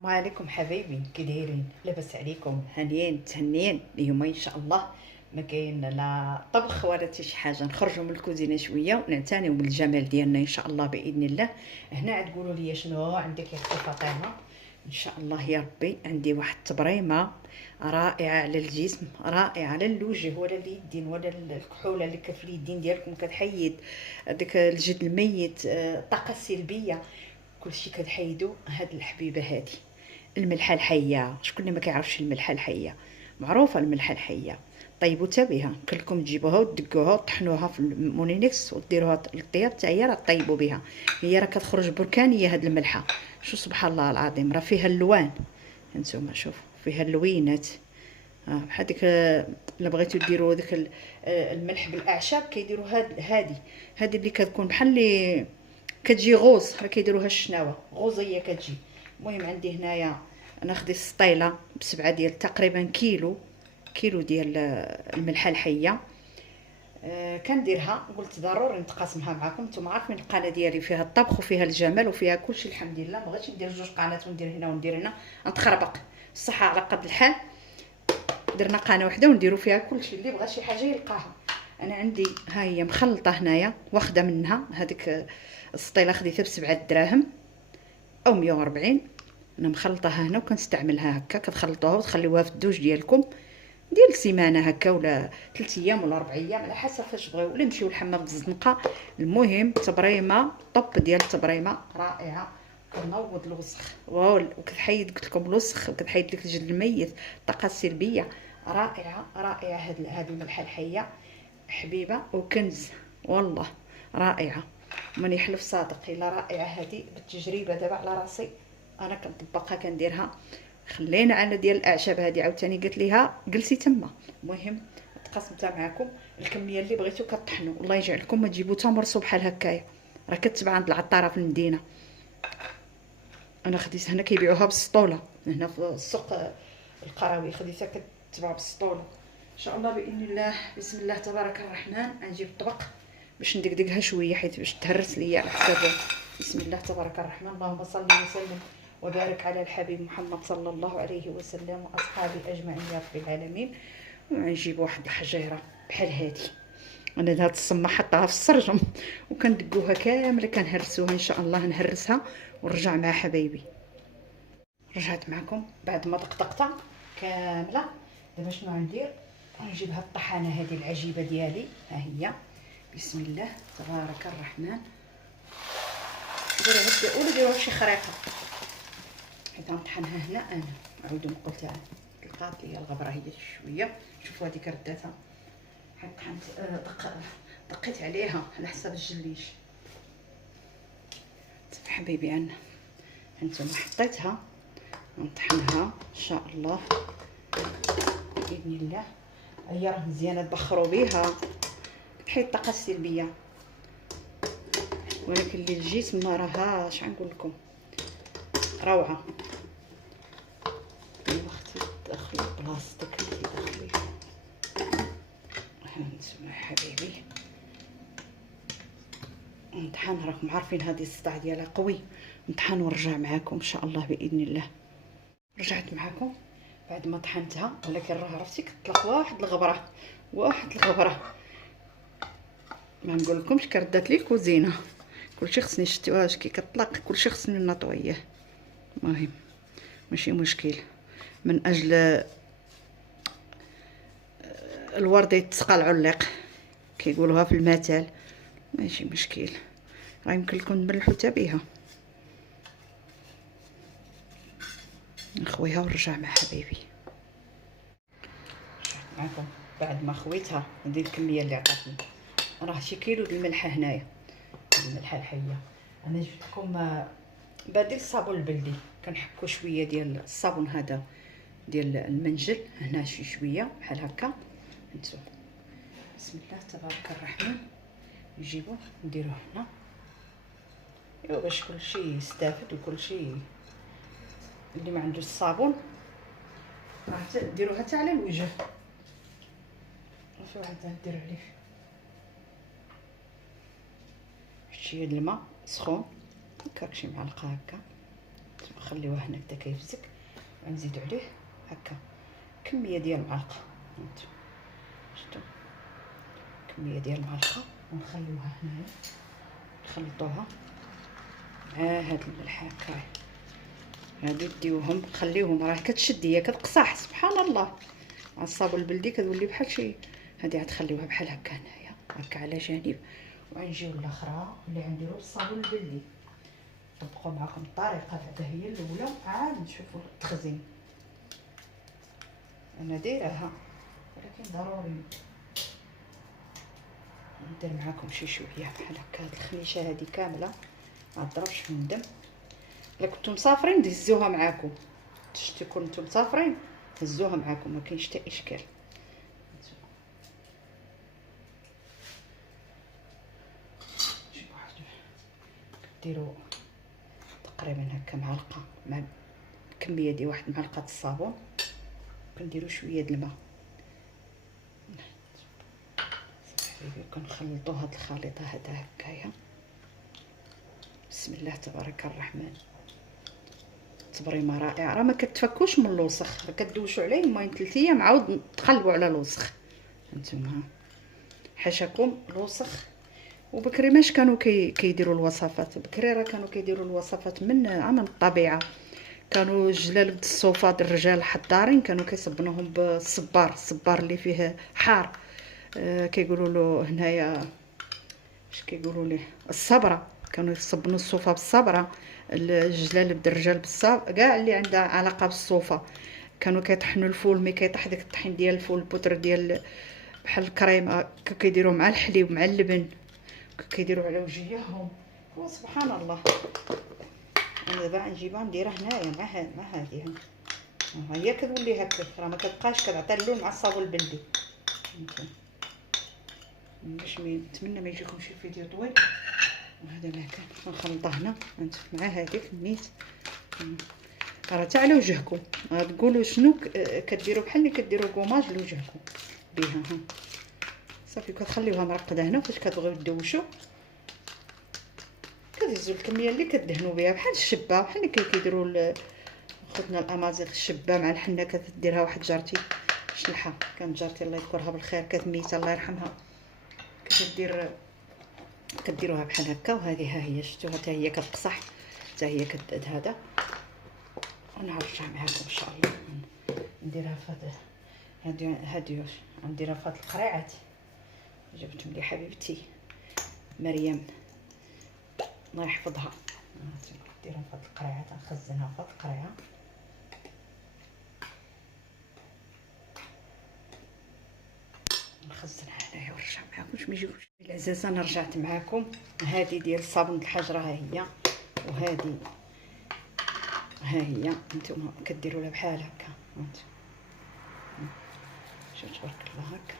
السلام عليكم حبايبي، كي دايرين؟ لاباس عليكم؟ هانيين تهنيين اليوم ان شاء الله. ما كاين لا طبخ ولا حتى شي حاجه، نخرجوا من الكوزينه شويه ونعتنيو بالجمال ديالنا ان شاء الله باذن الله. هنا تقولوا لي شنو عندك يا اختي فاطمه؟ ان شاء الله يا ربي عندي واحد التبريمه رائعه على الجسم، رائعه على الوجه ولا اليدين ولا الكحوله اللي في اليدين ديالكم، كتحيد داك الجلد الميت، الطاقه السلبيه، كلشي كتحيدو. هاد الحبيبه هادي الملحه الحيه، شكون اللي ما كيعرفش الملحه الحيه؟ معروفه الملحه الحيه. طيبوا حتى بها، كلكم تجيبوها وتدقوها وتطحنوها في المونينكس وديروها للطياب حتى هي راه طيبوا بها. هي راه كتخرج بركانيه هاد الملحه. شو سبحان الله العظيم، راه فيها اللوان. هانتوما شوفوا فيها اللوينات. بحال ديك الا بغيتو ديروا داك الملح بالاعشاب كيديروا هادي اللي كتكون بحال اللي كتجي غوز، راه كيديروها الشناوه غوزيه كتجي. المهم عندي هنايا انا خديت سطيله بسبعه ديال تقريبا كيلو ديال الملحه الحيه. كنديرها، قلت ضروري نتقاسمها معكم. نتوما عارفين القناه ديالي فيها الطبخ وفيها الجمال وفيها كلشي الحمد لله. ما بغيتش ندير جوج قنوات وندير هنا وندير هنا، نتخربق. الصحه على قد الحال، درنا قناه وحده ونديروا فيها كلشي اللي بغى شي حاجه يلقاها. انا عندي ها هي مخلطه هنايا، واخده منها هذيك السطيله خديتها ب7 دراهم او 140. انا مخلطاها هنا وكنستعملها هكا، كتخلطوها وتخليوها في الدوش ديالكم ديال سيمانه هكا ولا 3 ايام ولا 4 ايام على حسب فاش بغيو، ولا نمشيو للحمام بالزنقه. المهم تبريمه طب ديال التبريمه رائعه، كنوض الوسخ وكتحيد قلت لكم الوسخ، وكتحيد لك الجلد الميت، الطاقه السلبيه. رائعه رائعه هذه الملحه الحيه، حبيبه وكنز والله. رائعه، من يحلف صادق الا رائعه هذه بالتجربه دابا على راسي. انا كنطبقها كنديرها. خلينا على ديال الاعشاب هذه عاوتاني قالت ليها جلسي تما. المهم تقاسمتها معكم. الكميه اللي بغيتو كطحنوا، الله يجعلكم ما تجيبوا تمر بحال هكايا، راه كتباع عند العطاره في المدينه. انا خديت هنا كيبيعوها بالسطوله، هنا في السوق القروي خديتها كتباع بالسطوله. ان شاء الله باذن الله. بسم الله تبارك الرحمن. غنجيب الطبق باش ندقدقها شويه حيت باش تهرس ليا على حساب. بسم الله تبارك الرحمن. اللهم صل وسلم وبارك على الحبيب محمد صلى الله عليه وسلم واصحابه اجمعين يا رب العالمين. ونجيب واحد الحجيره بحال هذه. انا هاد الصمه حطها في السرجم وكندقوها كامله، كنهرسوها ان شاء الله. نهرسها ونرجع مع حبايبي. رجعت معكم بعد ما طقطقتها كامله. دابا شنو غندير؟ غنجيب هاد الطحانه هذه العجيبه ديالي، ها هي. بسم الله تبارك الرحمن. ديروها هكا ولا ديروها شي خريقه، حيت غنطحنها هنا. انا عاودو نقول تاع لقات ليا الغبره هي شويه. شوفوا هذيك رداتها، حيت طحنت دقيت عليها على حساب الجليش. حبيبي انا هانتوما حطيتها، نطحنها ان شاء الله باذن الله. هي راه مزيانه تبخروا بها حيت الطاقه السلبيه، ولكن اللي الجسم ما راهاش نقول لكم روعه. يا اختي دخلي بلاصتك انتي، دخلي. هانتوما حبيبي نطحن، راكم عارفين هذه الصداع ديالها قوي. نطحن ونرجع معاكم ان شاء الله باذن الله. رجعت معاكم بعد ما طحنتها، ولكن راه عرفتي كتطلق واحد الغبره. ما نقول لكمش كردات لي الكوزينه، كلشي خصني شتي واش كي كطلق، كلشي خصني نطويه. المهم ماشي مشكل، من اجل الورد يتسقى العليق كيقولوها في المثل. ماشي مشكل، راه يمكن لكم نملحو حتى بها. نخويها ونرجع مع حبايبي. معكم بعد ما خويتها هذه الكميه اللي عطاتني، راه شي كيلو د الملحه هنايا، الملحه الحيه. انا جبت لكم بديل الصابون البلدي، كنحكو شويه ديال الصابون هذا ديال المنجل هنا، شي شويه بحال هكا. هانتوما بسم الله تبارك الرحمن. نجيبوه نديروه هنا ايوا باش كلشي يستافد، وكلشي اللي ما عندوش الصابون راه ديروها حتى على الوجه. شي واحد دير عليه شويه الماء سخون هكا، شي معلقه هكا نخليوه هنا هكذا كيفزك، غنزيدو عليه هكا كميه ديال معلقه، هانتوما شفتوا كميه ديال معلقه، ونخليوها هنايا نخلطوها مع هاد الملح هكا. هادو ديوهم خليوهم، راه كتشد هي كتقصح سبحان الله. مع الصابون البلدي كتولي بحال شي، هادي عاد خليوها بحال هكا هنايا هكا على جانب. وغنجيو الاخرى اللي غنديرو بالصابون البلدي، نطبقوا معكم الطريقه بعدا هي الاولى، عاد نشوفوا التخزين. انا دايرها ولكن ضروري ندير معكم شي شويه بحال هكا. هاد الخميشه هادي كامله ما تضربش في الدم. الا كنتو مسافرين دزوها معاكم، شتي كنتو مسافرين هزوها معاكم، ما كاينش حتى اشكال. ديروا تقريبا هكا معلقه مع كميه ديال واحد معلقه الصابون، كنديروا شويه د الماء صافي، كنخلطوا هاد الخليطه هذا هكايا. بسم الله تبارك الرحمن، تبريمه رائعه، راه ما كتفكوش من الوسخ، راه كدوشوا عليه المهم 3 ايام عاود تقلبوا على الوسخ. هانتوما حاشاكم الوسخ. وبكري ماش كانوا كيديروا الوصفات، بكري راه كانوا كيديروا الوصفات من الطبيعه. كانوا الجلال د الصوفه د الرجال حضارين كانوا كيصبنوهم بالصبار، الصبار اللي فيه حار، كيقولوا له هنايا اش كيقولوا ليه الصبره، كانوا يصبنوا الصوفه بالصبره. الجلال د الرجال بالصبر، كاع اللي عندها علاقه بالصوفه كانوا كيطحنوا الفول، مي كيطيح داك الطحين ديال الفول البودر ديال بحال الكريمه، كيديروه مع الحليب مع اللبن، كيديروا على وجيههم. وسبحان الله. انا دابا غنجيبها نديرها هنايا مع هذه، ها هي كتولي هكا، راه ما كتبقاش كتعطي اللون مع الصابون البلدي. باش نتمنى ما يجيكم شي فيديو طويل. وهذا ما كان غنخلطها هنا مع هذيك النيت، راه حتى على وجهكم غتقولوا شنو كديروا، بحال اللي كديروا كوماج لوجهكم بها. ها صافي كتخليوها مرقده هنا. فاش كتبغيو دوشوا كتهزوا الكميه اللي كدهنوا بها، بحال الشبه، بحال اللي كيديروا خوتنا الامازيغ، الشبه مع الحنه كتديرها واحد جارتي شلحه، كانت جارتي الله يذكرها بالخير، كانت ميته الله يرحمها، كديروها بحال هكا. وهذه ها هي شفتوها حتى هي كتقصح، حتى هي كداد هذا. ونرجع معكم ان شاء الله نديرها في هادي نديرها في هاد القريعات. جبتهم لي حبيبتي مريم الله يحفظها، نديرها في هاد القريعات، نخزنها في هاد القريعه. نخزنها هنايا ونرجع معكم باش ما يجيوش العزاز. انا رجعت معكم. هذه ديال صابون الحجره ها هي، وهذه ها هي. نتوما كديروا لها بحال هكا، شوفوا تبارك الله هكا،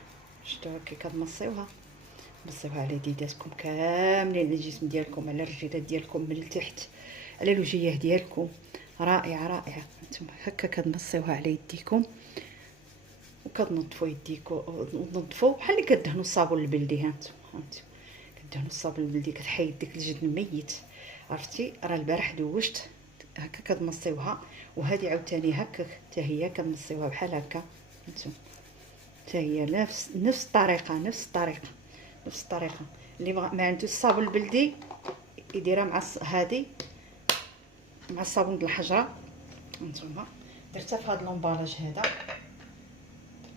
شفتوا كي كتمصيوها، مصيوها على يديداتكم كاملين، على الجسم ديالكم، على الرجلات ديالكم من التحت، على الوجيه ديالكم. رائعه رائعه. نتوما هكا كتمصيوها على يديكم وكتنظفوا يديكم، ونظفوا بحال اللي كدهنوا الصابون البلدي. هانتوما كدهنوا الصابون البلدي، كتحيد داك الجلد الميت. عرفتي راه البارح دوشت هكا كتمصيوها. وهذه عاوتاني هكا حتى هي كنمصيوها بحال هكا. هانتوما حتى هي نفس الطريقه نفس الطريقه. اللي ما عنده الصابون البلدي يديرها مع هذه مع الصابون د الحجره. هانتوما درتها في هذا لومبالاج هذا،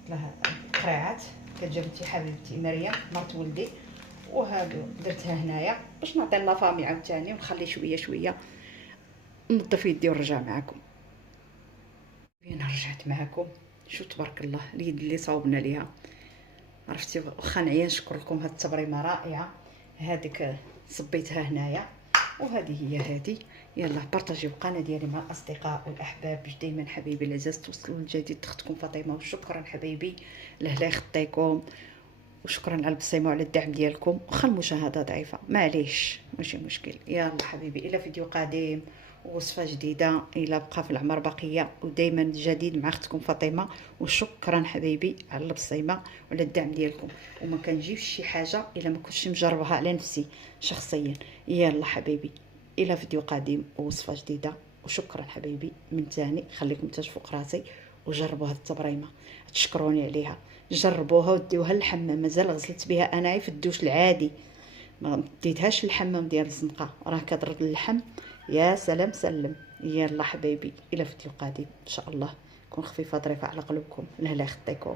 لها قريعات كتجبتي حبيبتي مريم مرت ولدي، وهادو درتها هنايا باش نعطي لافامي عاوتاني، ونخلي شويه شويه نظف يدي ونرجع معكم. انا رجعت معكم. شو تبارك الله اليد اللي صاوبنا ليها، عرفتي واخا نعيا نشكر لكم. هاد التبريمه رائعه، هذيك صبيتها هنايا، وهذه هي هذه. يلا بارطاجيو القناه ديالي مع الاصدقاء والاحباب باش دائما حبايبي العزاز توصلوا للجديد. اختكم فاطمه، وشكرا حبايبي الله يخطيكم، وشكرا على البصيمه وعلى الدعم ديالكم. واخا المشاهده ضعيفه معليش ماشي مشكل. يلا حبيبي الى فيديو قادم ووصفه جديده، الى بقى في العمر بقيه، ودائما جديد مع اختكم فاطمه. وشكرا حبايبي على البصيمه وعلى الدعم ديالكم. وما كنجيبش شي حاجه الا ما كنتش مجربها على نفسي شخصيا. يلا حبايبي الى فيديو قادم ووصفه جديده. وشكرا حبايبي من تاني. خليكم تشوفوا راسي وجربوا هاد التبريمه، تشكروني عليها. جربوها وديوها للحمام، مازال غسلت بها انايا في الدوش العادي، ما ديتهاش للحمام ديال الزنقه، راه كضرب اللحم. يا سلام سلم. يلا حبايبي، الى فيديو قادم ان شاء الله، كون خفيفه ظريفه على قلوبكم. لهلا خديكم.